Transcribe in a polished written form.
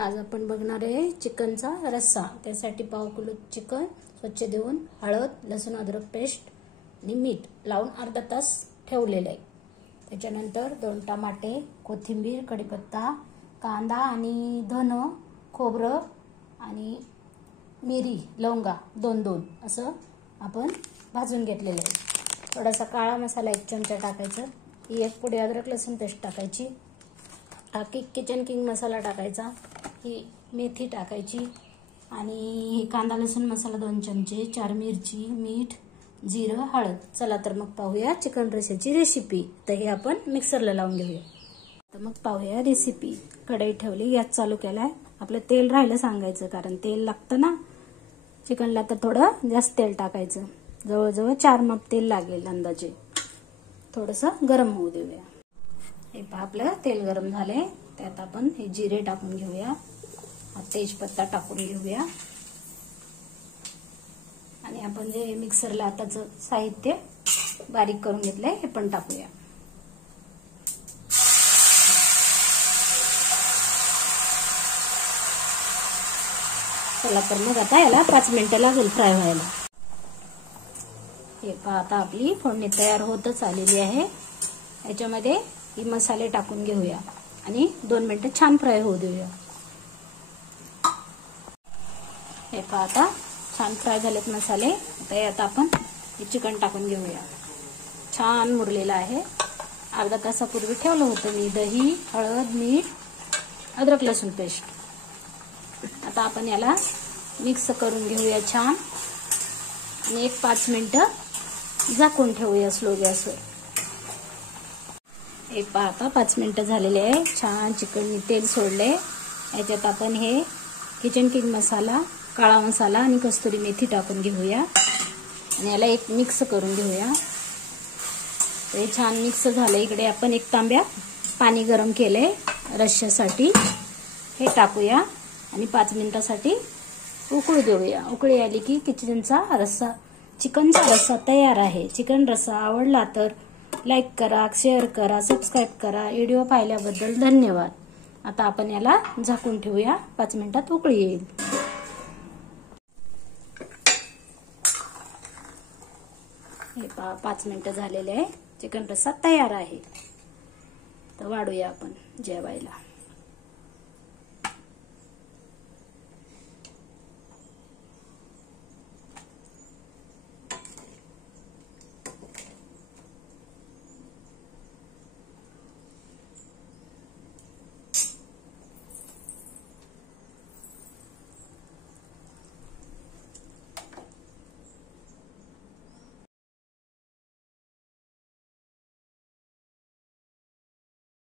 आज आपण बघणार आहे चिकनचा रस्सा। त्यासाठी पाव किलो चिकन स्वच्छ धुवून हळद, लसूण, अद्रक पेस्ट आणि मीठ लावून अर्धा तास ठेवलेले आहे। त्याच्यानंतर 2 टमाटे, कोथिंबीर, कढीपत्ता, कांदा आणि धन, खोबरं आणि मिरी, लवंगा 2-2 असं आपण भाजून घेतलेलं आहे। थोडासा काळा मसाला 1 चमचा टाकायचा, 1 पुडी अद्रक लसूण पेस्ट टाकायची, किचन किंग मसाला टाकायचा, ही मेथी टाकायची आणि कांदा लसूण मसाला 2 चमचे, 4 मिरची, मीठ, जिरं, हळद। चला तर मग पाहूया चिकन रस्स्याची रेसिपी। तर हे आपण मिक्सरला लावून घेऊया। तर मग पाहूया रेसिपी। कढई ठेवली, गॅस चालू केलाय। आपलं तेल राहिलं सांगायचं, कारण तेल लागतं ना चिकनला, तर थोडं जास्त तेल टाकायचं। जवळजवळ 4 माप तेल लागेल अंदाजे। थोडंसं गरम होऊ देऊया। हे पहा आपलं तेल गरम झाले, त्यात आपण हे जिरे टाकून घेऊया, तेजपत्ता टाकून घेऊया आणि आपण जे मिक्सरला आताचं साहित्य बारीक करून घेतलंय हे पण टाकूया। चला तर मग आता याला 5 मिनिटं लागेल फ्राय व्हायला। हे पहा आता आपली फोडणी तयार होतच आलेली आहे। याच्यामध्ये ही मसाले टाकून घेऊया आणि 2 मिनिटं छान फ्राय होऊ देऊया। हे पहा आता छान फ्राय झालेत मसाले। आता यात आपण हे चिकन टाकून घेऊया। छान मुरलेलं आहे। अर्धा तासापूर्वी ठेवलं होतं मी दही, हळद, मीठ, अद्रक लसूण पेस्ट। आता आपण याला मिक्स करून घेऊया छान आणि 5 मिनिटं झाकून ठेवूया स्लो गॅसवर। हे पहा आता 5 मिनिटं झालेले आहे। छान चिकननी तेल सोडले। याच्यात आपण हे किचन किंग मसाला, काळा मसाला आणि कस्तुरी मेथी टाकून घेऊया आणि याला एक मिक्स करून घेऊया। हे छान मिक्स झालं। इकडे आपण 1 तांब्या पाणी गरम केलंय रश्श्यासाठी, हे टाकूया आणि 5 मिनिटासाठी उकळू देऊया। उकळी आली की चिकनचा रस्सा तयार आहे। चिकन रस्सा आवडला तर लाईक करा, शेअर करा, सबस्क्राईब करा। व्हिडिओ पाहिल्याबद्दल धन्यवाद। आता आपण याला झाकून ठेवूया, 5 मिनिटात उकळी येईल। हे पहा 5 मिनिटं झालेले आहे। चिकन रस्सा तयार आहे। तर वाढूया आपण जेवायला।